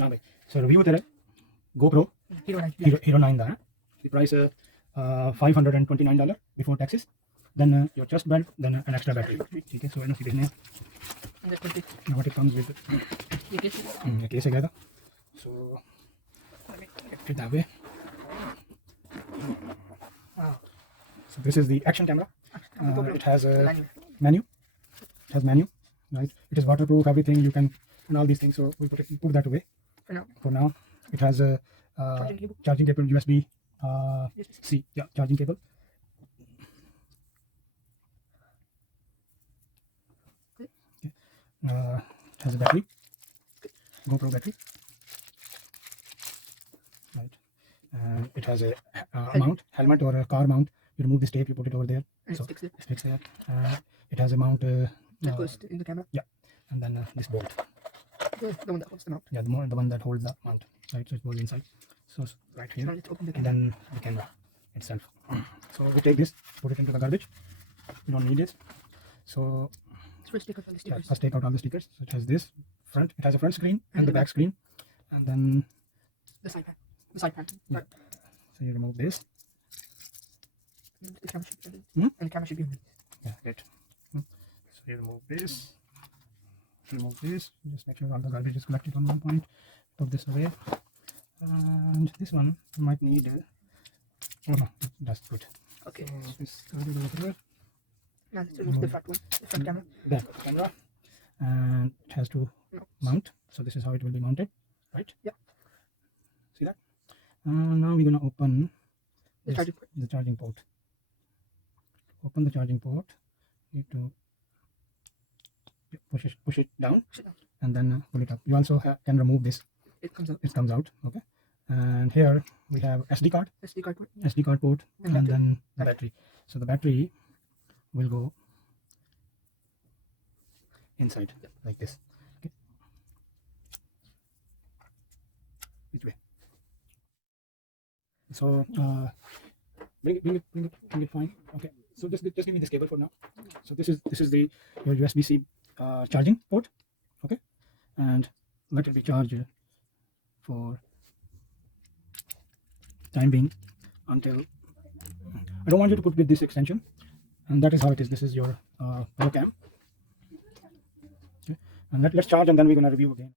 हाँ भाई, so review तेरा GoPro Hero 9 दा है. The price $529 before taxes. Then your chest belt, then an extra battery. ठीक है, so इन्होंने सीखने हैं. Now what it comes with. ये कैसे गया था? So kept it that way. So this is the action camera. It has a menu. It has menu, right? It is waterproof, everything you can, and all these things. So we put that away for now. It has a charging cable, USB C, yeah, charging cable. Okay. It has a battery, GoPro battery, right? And it has a mount, helmet or a car mount. You remove this tape, you put it over there, so it sticks there. It has a mount that goes in the camera. Yeah, and then this bolt. The one that holds the mount. Yeah, the one that holds the mount, right? So it goes inside. So right here, and then the camera itself. So we take this, put it into the garbage. We don't need it. So First take out all the stickers. First take out all the stickers. So it has this front. It has a front screen and the back screen, and then the side panel. The side panel. Yeah. So you remove this. And the camera should be and the camera should be on this. Yeah, great. So you remove this. Remove this. Just make sure all the garbage is collected on one point. Put this away. And this one you might need. Oh no, that's good. Okay. So this garbage over there. Now let's remove the front one, the front camera. Back of the camera, and it has to mount. So this is how it will be mounted, right? Yeah. See that? Now we're gonna open the charging port. Open the charging port. Need to push it down, and then pull it up. You also can remove this. It comes out. It comes out. Okay. And here we have SD card port, and then the battery. So the battery will go inside like this. Okay. Which way? So bring it fine. Okay. So just give me this cable for now. So this is the your USB-C charging port. Okay, and let it be charged for time being until I don't want you to put with this extension. And that is how it is. This is your Pro cam. Okay. And let's charge, and then we're gonna review again.